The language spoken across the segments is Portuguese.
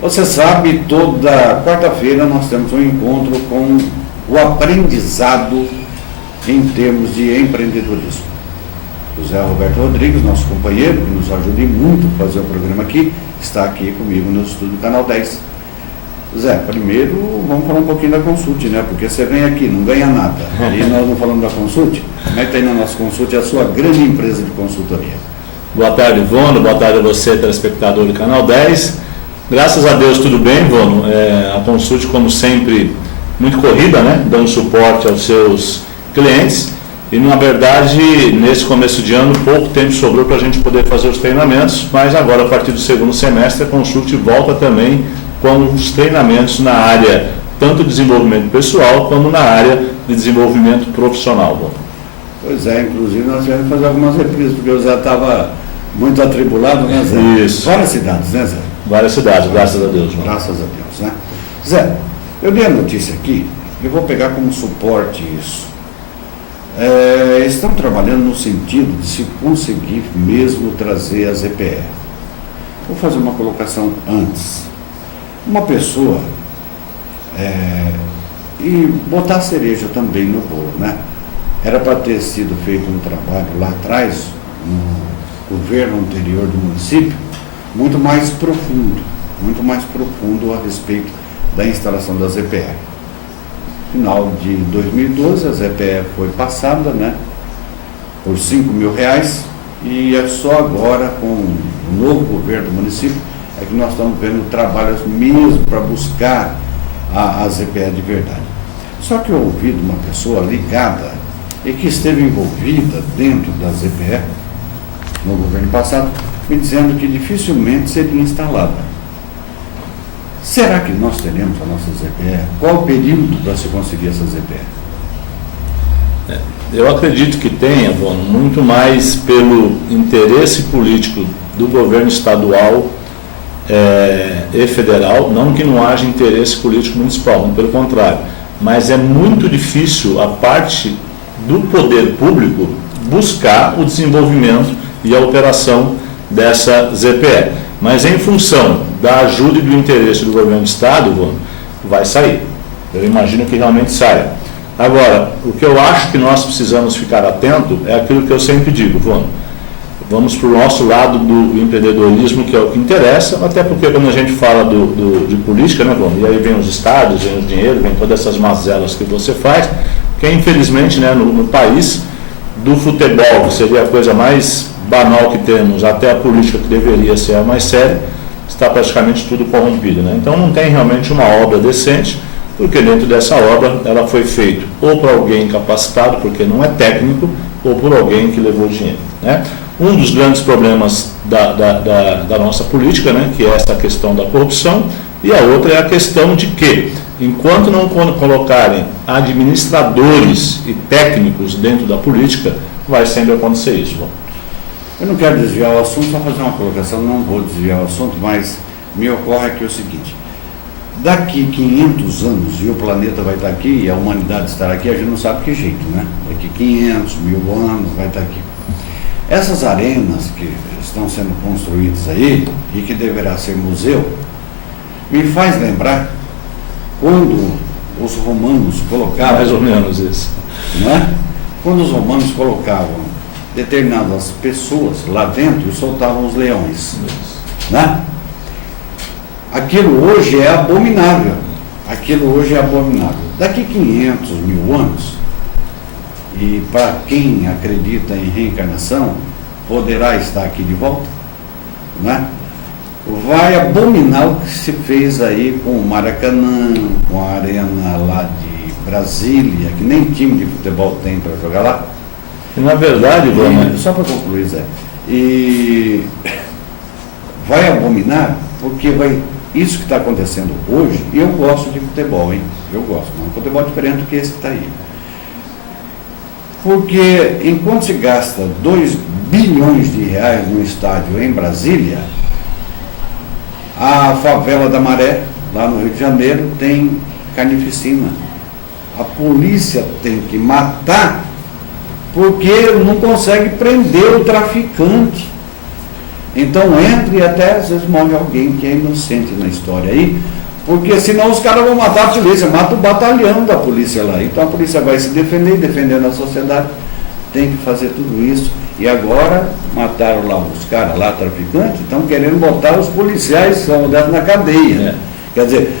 Você sabe, toda quarta-feira nós temos um encontro com o aprendizado em termos de empreendedorismo. O Zé Roberto Rodrigues, nosso companheiro, que nos ajuda muito a fazer o programa aqui, está aqui comigo no estúdio do Canal 10. Zé, primeiro vamos falar um pouquinho da Consult, né? Porque você vem aqui, não ganha nada. E nós não falamos da Consult. Como é que tem na nossa Consult a sua grande empresa de consultoria? Boa tarde, Vono. Boa tarde a você, telespectador do Canal 10. Graças a Deus, tudo bem, Vono. A Consult, como sempre, muito corrida, né? Dando suporte aos seus clientes. E, na verdade, nesse começo de ano, pouco tempo sobrou para a gente poder fazer os treinamentos, mas agora, a partir do segundo semestre, a Consult volta também com os treinamentos na área, tanto de desenvolvimento pessoal, como na área de desenvolvimento profissional. Vono. Pois é, inclusive nós tivemos que fazer algumas reprises, porque o Zé estava muito atribulado, né, Zé? Isso. Várias cidades, né, Zé? Várias cidades, graças a Deus. Vono. Graças a Deus, né? Zé, eu dei a notícia aqui, eu vou pegar como suporte isso. Estão trabalhando no sentido de se conseguir mesmo trazer a ZPE. Vou fazer uma colocação antes. Uma pessoa, e botar a cereja também no bolo, né? Era para ter sido feito um trabalho lá atrás, no governo anterior do município, muito mais profundo a respeito da instalação da ZPE. Final de 2012, a ZPE foi passada, né, por R$5.000, e é só agora, com o novo governo do município, é que nós estamos vendo trabalhos mesmo para buscar a ZPE de verdade. Só que eu ouvi de uma pessoa ligada e que esteve envolvida dentro da ZPE, no governo passado, me dizendo que dificilmente seria instalada. Será que nós teremos a nossa ZPE? Qual o período para se conseguir essa ZPE? Eu acredito que tenha, Vono, muito mais pelo interesse político do governo estadual e federal, não que não haja interesse político municipal, pelo contrário, mas é muito difícil a parte do poder público buscar o desenvolvimento e a operação dessa ZPE. Mas em função da ajuda e do interesse do governo do estado, Vono, vai sair. Eu imagino que realmente saia. Agora, o que eu acho que nós precisamos ficar atento é aquilo que eu sempre digo, Vono. Vamos para o nosso lado do empreendedorismo, que é o que interessa, até porque quando a gente fala de política, né, Vono, e aí vem os estados, vem o dinheiro, vem todas essas mazelas que você faz, que infelizmente, né, no país, do futebol, que seria a coisa mais banal que temos, até a política, que deveria ser a mais séria, está praticamente tudo corrompido, né? Então não tem realmente uma obra decente, porque dentro dessa obra ela foi feita ou por alguém capacitado, porque não é técnico, ou por alguém que levou dinheiro, né? Um dos grandes problemas da nossa política, né, que é essa questão da corrupção, e a outra é a questão de que, enquanto não colocarem administradores e técnicos dentro da política, vai sempre acontecer isso. Bom. Eu não quero desviar o assunto, só fazer uma colocação, não vou desviar o assunto, mas me ocorre aqui o seguinte: daqui 500 anos, e o planeta vai estar aqui, e a humanidade estará aqui, a gente não sabe que jeito, né? Daqui 500, 1000 anos vai estar aqui. Essas arenas que estão sendo construídas aí, e que deverá ser museu, me faz lembrar quando os romanos colocavam... Mais ou menos isso. Né? Quando os romanos colocavam determinadas pessoas lá dentro e soltavam os leões. Né? Aquilo hoje é abominável. Daqui 500, 1000 anos, e para quem acredita em reencarnação, poderá estar aqui de volta, né? Vai abominar o que se fez aí com o Maracanã, com a arena lá de Brasília, que nem time de futebol tem para jogar lá. E, na verdade, só para concluir, Zé, e vai abominar porque isso que está acontecendo hoje, e eu gosto de futebol, hein? Eu gosto, mas um futebol diferente do que esse que está aí. Porque enquanto se gasta 2 bilhões de reais no estádio em Brasília, a favela da Maré, lá no Rio de Janeiro, tem carnificina. A polícia tem que matar porque não consegue prender o traficante. Então entra e até às vezes morre alguém que é inocente na história aí, porque senão os caras vão matar a polícia, mata o batalhão da polícia lá. Então a polícia vai se defender, defendendo a sociedade, tem que fazer tudo isso. E agora mataram lá os caras lá, traficantes, estão querendo botar os policiais que são mudados na cadeia. Quer dizer,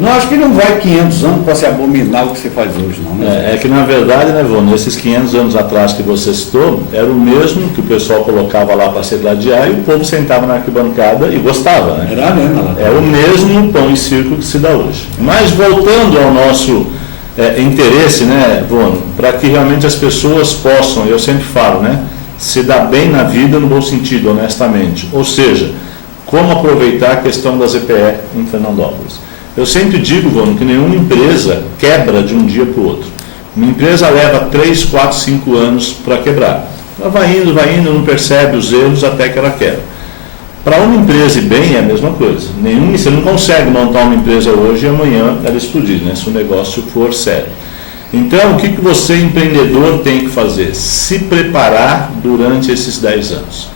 não acho que não vai 500 anos para se abominar o que se faz hoje, não. É que na verdade, né, Vô, nesses 500 anos atrás que você citou, era o mesmo que o pessoal colocava lá para se gladiar e o povo sentava na arquibancada e gostava, né? Era mesmo. É o mesmo pão e circo que se dá hoje. Mas voltando ao nosso interesse, né, Vô, para que realmente as pessoas possam, eu sempre falo, né, se dar bem na vida no bom sentido, honestamente. Ou seja, como aproveitar a questão da ZPE em Fernandópolis. Eu sempre digo, Vô, que nenhuma empresa quebra de um dia para o outro. Uma empresa leva 3, 4, 5 anos para quebrar. Ela vai indo, não percebe os erros até que ela quebra. Para uma empresa ir bem é a mesma coisa. Você não consegue montar uma empresa hoje e amanhã ela explodir, né, se o negócio for sério. Então, o que você, empreendedor, tem que fazer? Se preparar durante esses 10 anos.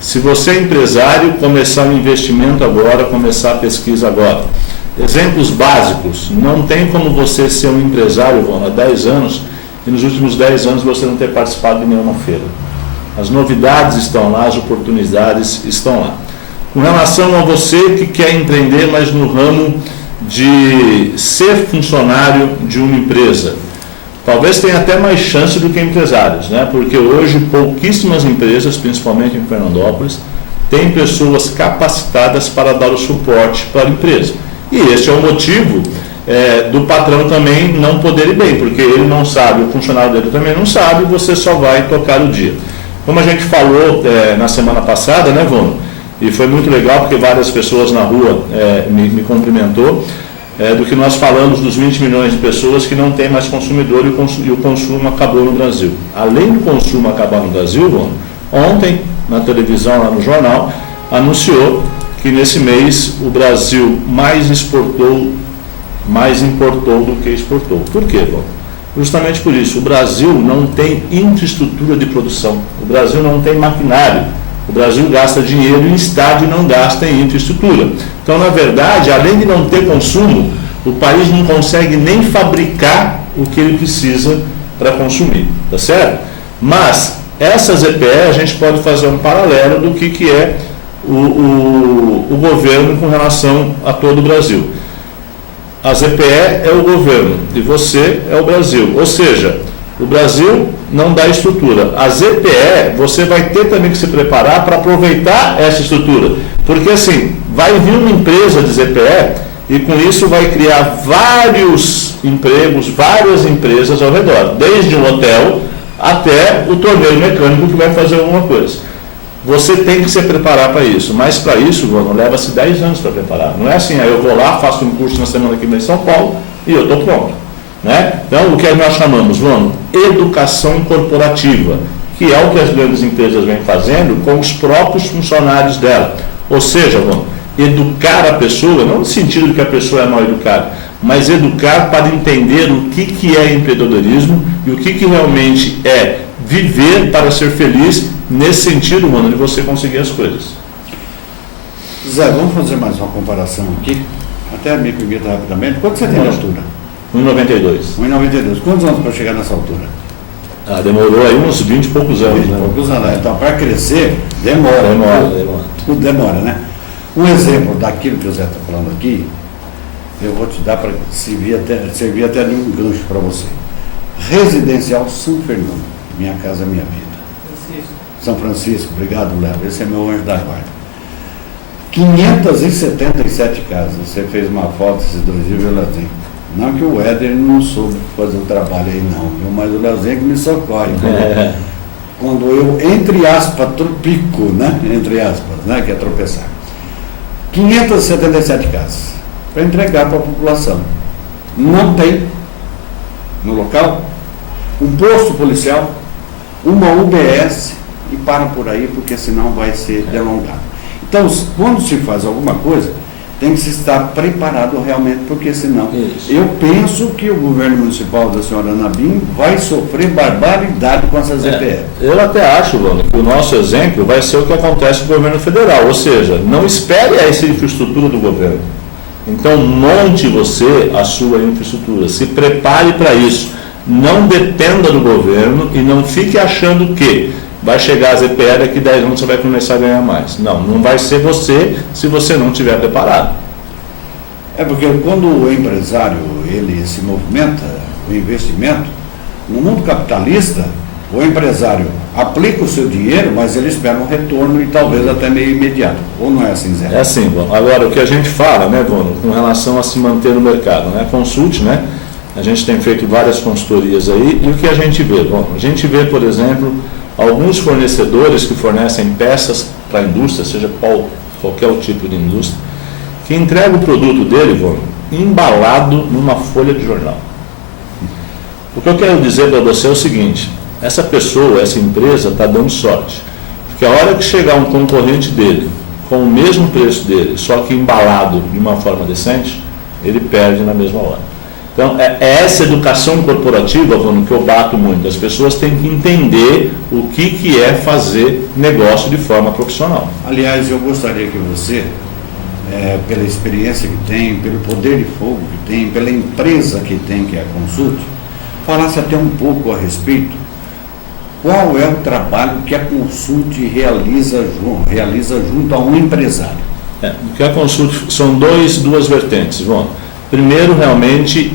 Se você é empresário, começar um investimento agora, começar a pesquisa agora. Exemplos básicos: não tem como você ser um empresário, Vô, há 10 anos e nos últimos 10 anos você não ter participado de nenhuma feira. As novidades estão lá, as oportunidades estão lá. Com relação a você que quer empreender, mas no ramo de ser funcionário de uma empresa, talvez tenha até mais chance do que empresários, né? Porque hoje pouquíssimas empresas, principalmente em Fernandópolis, têm pessoas capacitadas para dar o suporte para a empresa. E este é o motivo do patrão também não poder ir bem, porque ele não sabe, o funcionário dele também não sabe, você só vai tocar o dia. Como a gente falou na semana passada, né, Vô? E foi muito legal porque várias pessoas na rua me cumprimentou, do que nós falamos dos 20 milhões de pessoas que não tem mais consumidor e o consumo acabou no Brasil. Além do consumo acabar no Brasil, Vô, ontem, na televisão, lá no jornal, anunciou que nesse mês o Brasil mais importou do que exportou. Por quê, Vô? Justamente por isso, o Brasil não tem infraestrutura de produção, o Brasil não tem maquinário, o Brasil gasta dinheiro em estádio e não gasta em infraestrutura. Então, na verdade, além de não ter consumo, o país não consegue nem fabricar o que ele precisa para consumir, tá certo? Mas, essa ZPE, a gente pode fazer um paralelo do que é o governo com relação a todo o Brasil. A ZPE é o governo e você é o Brasil. Ou seja, o Brasil não dá estrutura. A ZPE, você vai ter também que se preparar para aproveitar essa estrutura. Porque assim, vai vir uma empresa de ZPE e com isso vai criar vários empregos, várias empresas ao redor. Desde um hotel até o torneio mecânico que vai fazer alguma coisa. Você tem que se preparar para isso, mas para isso, Bruno, leva-se 10 anos para preparar. Não é assim, aí eu vou lá, faço um curso na semana que vem em São Paulo e eu estou pronto. Né? Então, o que nós chamamos, Bruno, educação corporativa, que é o que as grandes empresas vêm fazendo com os próprios funcionários dela. Ou seja, Bruno, educar a pessoa, não no sentido de que a pessoa é mal educada, mas educar para entender o que é empreendedorismo e o que realmente é viver para ser feliz, nesse sentido, mano, de você conseguir as coisas. Zé, vamos fazer mais uma comparação aqui, até me permita rapidamente. Quanto você tem de altura? 1,92. 1,92. Quantos anos para chegar nessa altura? Demorou aí uns 20 e poucos anos. 20 e poucos anos. Então, para crescer, demora. Tudo demora, né? Um exemplo daquilo que o Zé está falando aqui, eu vou te dar para servir até de um gancho para você. Residencial São Fernando, Minha Casa Minha Vida. São Francisco, obrigado, Léo. Esse é meu anjo da guarda. 577 casas. Você fez uma foto esses 2 dias, viu, Leozinho? Não que o Éder não soube fazer o trabalho aí, não, viu? Mas o Leozinho que me socorre. Quando eu, entre aspas, tropico, né? Entre aspas, né? Que é tropeçar. 577 casas para entregar para a população. Não tem no local um posto policial, uma UBS e para por aí, porque senão vai ser delongado. Então, quando se faz alguma coisa, tem que se estar preparado realmente, porque senão Isso. eu penso que o governo municipal da senhora Anabim vai sofrer barbaridade com essas EPR. Eu até acho, Vânia, que o nosso exemplo vai ser o que acontece com o governo federal, ou seja, não espere essa infraestrutura do governo. Então, monte você a sua infraestrutura, se prepare para isso. Não dependa do governo e não fique achando que vai chegar as EPR daqui 10 anos você vai começar a ganhar mais. Não vai ser você se você não estiver preparado. É porque quando o empresário ele se movimenta, o investimento, no mundo capitalista, o empresário aplica o seu dinheiro, mas ele espera um retorno e talvez até meio imediato. Ou não é assim, Zé? É assim, Vano. Agora, o que a gente fala, né, Vano, com relação a se manter no mercado, né? Consulte, né? A gente tem feito várias consultorias aí, e o que a gente vê? Bom, a gente vê, por exemplo, alguns fornecedores que fornecem peças para a indústria, seja qualquer tipo de indústria, que entrega o produto dele, Vano, embalado numa folha de jornal. O que eu quero dizer para você é o seguinte: essa pessoa, essa empresa está dando sorte, porque a hora que chegar um concorrente dele, com o mesmo preço dele, só que embalado de uma forma decente, ele perde na mesma hora. Então, é essa educação corporativa, Vano, que eu bato muito. As pessoas têm que entender o que é fazer negócio de forma profissional. Aliás, eu gostaria que você, pela experiência que tem, pelo poder de fogo que tem, pela empresa que tem, que é a Consulte, falasse até um pouco a respeito qual é o trabalho que a Consulte realiza junto a um empresário. O que a Consulte são duas vertentes, Vano. Primeiro, realmente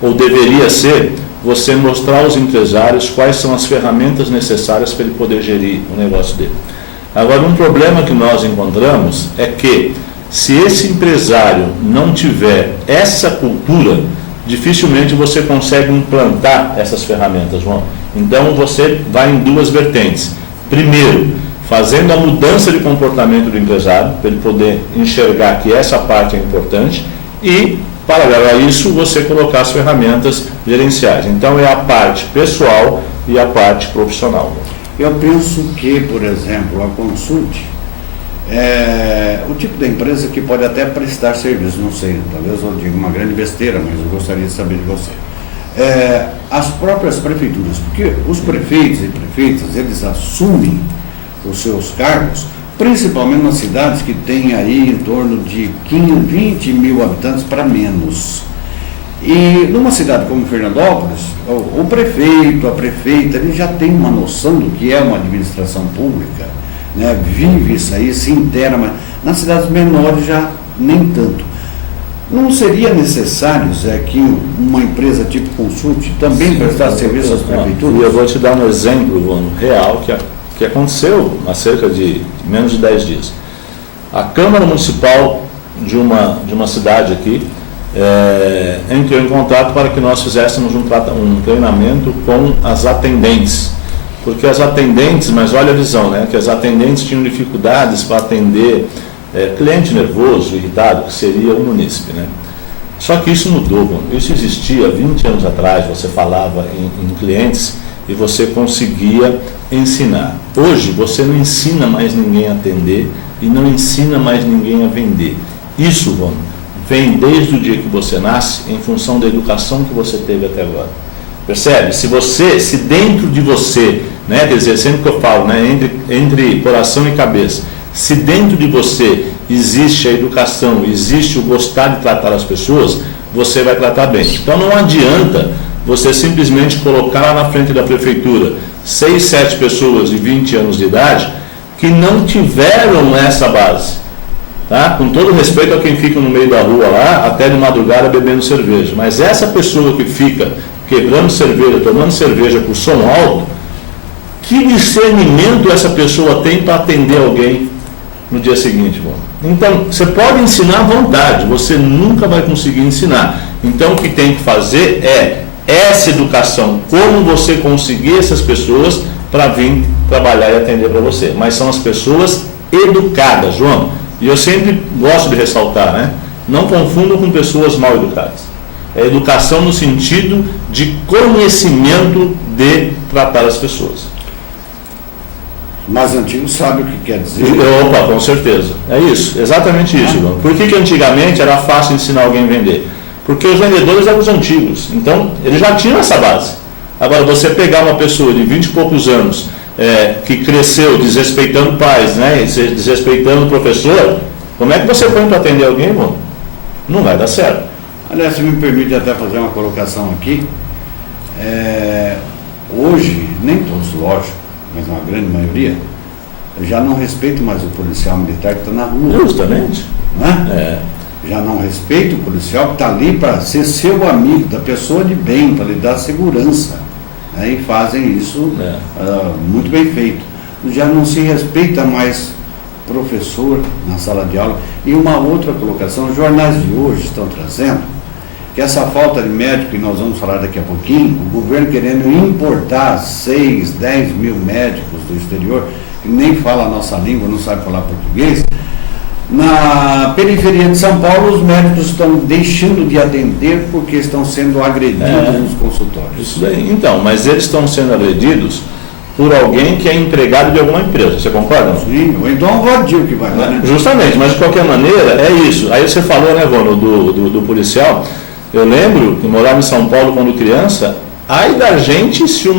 ou deveria ser, você mostrar aos empresários quais são as ferramentas necessárias para ele poder gerir o negócio dele. Agora, um problema que nós encontramos é que, se esse empresário não tiver essa cultura, dificilmente você consegue implantar essas ferramentas, João. Então, você vai em duas vertentes. Primeiro, fazendo a mudança de comportamento do empresário, para ele poder enxergar que essa parte é importante, e, paralelo a isso, você colocar as ferramentas gerenciais. Então, é a parte pessoal e a parte profissional. Eu penso que, por exemplo, a Consulte é o tipo de empresa que pode até prestar serviço, não sei, talvez eu diga uma grande besteira, mas eu gostaria de saber de você. As próprias prefeituras, porque os prefeitos e prefeitas, eles assumem os seus cargos, principalmente nas cidades que têm aí em torno de 20 mil habitantes para menos. E numa cidade como Fernandópolis, o prefeito, a prefeita, ele já tem uma noção do que é uma administração pública, né? Vive isso aí, se inteira, mas nas cidades menores já nem tanto. Não seria necessário, Zé, que uma empresa tipo Consulte também prestasse serviço às prefeituras? Eu vou te dar um exemplo, Vano, real, que aconteceu há cerca de menos de 10 dias. A Câmara Municipal de uma cidade aqui entrou em contato para que nós fizéssemos um treinamento com as atendentes. Porque as atendentes, mas olha a visão, né, que as atendentes tinham dificuldades para atender cliente nervoso, irritado, que seria o munícipe, né? Só que isso mudou, Vano. Isso existia 20 anos atrás, você falava em clientes e você conseguia ensinar. Hoje você não ensina mais ninguém a atender e não ensina mais ninguém a vender. Isso, Vano, vem desde o dia que você nasce em função da educação que você teve até agora. Percebe? Se dentro de você, né, quer dizer, sempre que eu falo, né, entre coração e cabeça, se dentro de você existe a educação, existe o gostar de tratar as pessoas, você vai tratar bem. Então não adianta você simplesmente colocar lá na frente da prefeitura 6, 7 pessoas de 20 anos de idade que não tiveram essa base. Tá? Com todo respeito a quem fica no meio da rua lá, até de madrugada bebendo cerveja. Mas essa pessoa que fica quebrando cerveja, tomando cerveja por som alto, que discernimento essa pessoa tem para atender alguém no dia seguinte? Bom, então, você pode ensinar à vontade, você nunca vai conseguir ensinar. Então, o que tem que fazer é essa educação, como você conseguir essas pessoas para vir trabalhar e atender para você. Mas são as pessoas educadas, João. E eu sempre gosto de ressaltar, né? Não confundam com pessoas mal educadas. É educação no sentido de conhecimento de tratar as pessoas. mais antigo sabe o que quer dizer. Opa, com certeza. É isso, exatamente isso, Ivan. Por que antigamente era fácil ensinar alguém a vender? Porque os vendedores eram os antigos, então eles já tinham essa base. Agora, você pegar uma pessoa de 20 e poucos anos, que cresceu desrespeitando pais, né, desrespeitando o professor, como é que você põe para atender alguém, irmão? Não vai dar certo. Aliás, se me permite até fazer uma colocação aqui, hoje, nem todos, lógico, mas uma grande maioria, já não respeita mais o policial militar que está na rua. Justamente. Não é? Já não respeita o policial que está ali para ser seu amigo, da pessoa de bem, para lhe dar segurança. Né? E fazem isso muito bem feito. Já não se respeita mais professor na sala de aula. E uma outra colocação, os jornais de hoje estão trazendo que essa falta de médico, que nós vamos falar daqui a pouquinho, o governo querendo importar 6, 10 mil médicos do exterior, que nem fala a nossa língua, não sabe falar português. Na periferia de São Paulo, os médicos estão deixando de atender porque estão sendo agredidos nos consultórios. Isso daí. Então, mas eles estão sendo agredidos por alguém que é empregado de alguma empresa, você concorda? Sim, ou então um vadio que vai lá, né? Justamente, mas de qualquer maneira, é isso. Aí você falou, né, Vono, do policial. Eu lembro que morava em São Paulo quando criança, ai da gente se um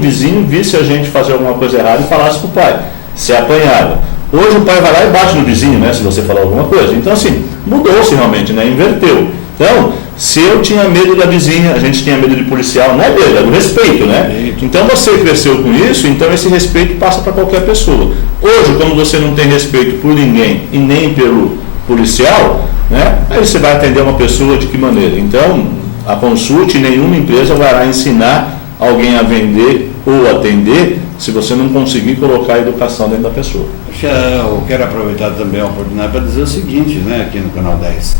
vizinho visse a gente fazer alguma coisa errada e falasse pro pai, se apanhava. Hoje o pai vai lá e bate no vizinho, né, se você falar alguma coisa. Então, assim, mudou-se realmente, né, inverteu. Então, se eu tinha medo da vizinha, a gente tinha medo de policial, não é medo, é do respeito, né? Então, você cresceu com isso, então esse respeito passa para qualquer pessoa. Hoje, como você não tem respeito por ninguém e nem pelo policial, né, aí você vai atender uma pessoa de que maneira? Então, a Consult, nenhuma empresa vai lá ensinar alguém a vender ou atender se você não conseguir colocar a educação dentro da pessoa. Eu quero aproveitar também a oportunidade para dizer o seguinte, né, aqui no Canal 10,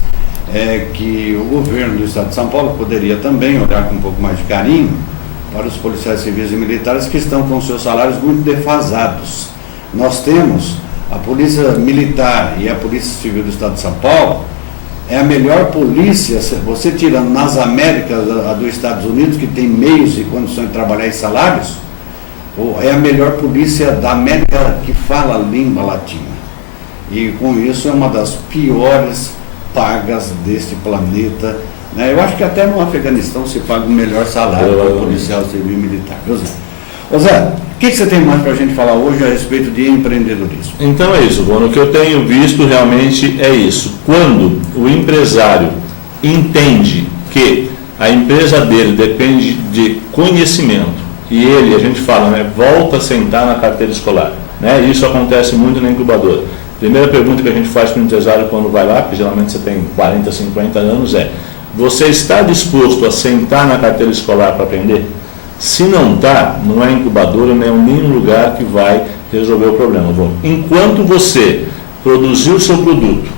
que o governo do Estado de São Paulo poderia também olhar com um pouco mais de carinho para os policiais civis e militares que estão com seus salários muito defasados. Nós temos a Polícia Militar e a Polícia Civil do Estado de São Paulo, é a melhor polícia, você tirando nas Américas dos Estados Unidos, que tem meios e condições de trabalhar em salários, é a melhor polícia da América que fala a língua latina. E com isso é uma das piores pagas deste planeta. Né? Eu acho que até no Afeganistão se paga o melhor salário para o policial civil e militar. Ô Zé, o que você tem mais para a gente falar hoje a respeito de empreendedorismo? Então é isso, Bono. O que eu tenho visto realmente é isso. Quando o empresário entende que a empresa dele depende de conhecimento, e ele, a gente fala, né, volta a sentar na carteira escolar. Né? Isso acontece muito na incubadora. Primeira pergunta que a gente faz para o empresário quando vai lá, porque geralmente você tem 40, 50 anos, você está disposto a sentar na carteira escolar para aprender? Se não está, não é incubadora, não é nenhum lugar que vai resolver o problema. Enquanto você produzir o seu produto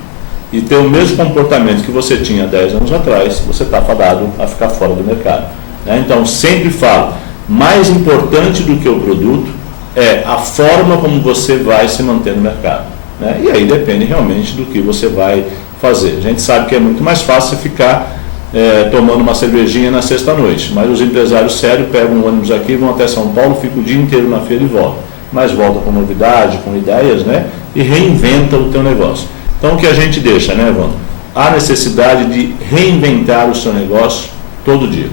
e ter o mesmo comportamento que você tinha 10 anos atrás, você está fadado a ficar fora do mercado. Né? Então, sempre falo, mais importante do que o produto é a forma como você vai se manter no mercado. Né? E aí depende realmente do que você vai fazer. A gente sabe que é muito mais fácil ficar tomando uma cervejinha na sexta-noite, mas os empresários sérios pegam um ônibus aqui, vão até São Paulo, ficam o dia inteiro na feira e voltam. Mas volta com novidade, com ideias, né? E reinventa o teu negócio. Então o que a gente deixa, né, Evandro? Há necessidade de reinventar o seu negócio todo dia.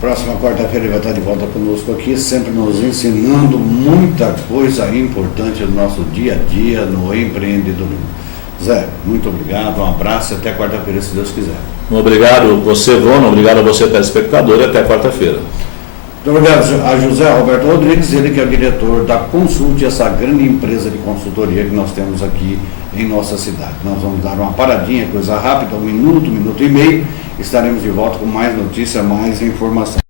Próxima quarta-feira ele vai estar de volta conosco aqui, sempre nos ensinando muita coisa importante no nosso dia a dia, no empreendedorismo. Zé, muito obrigado, um abraço e até quarta-feira, se Deus quiser. Obrigado você, Vono, obrigado a você, telespectador, e até quarta-feira. Muito obrigado a José Roberto Rodrigues, ele que é o diretor da Consult, essa grande empresa de consultoria que nós temos aqui em nossa cidade. Nós vamos dar uma paradinha, coisa rápida, 1 minuto, 1 minuto e meio, estaremos de volta com mais notícia, mais informação.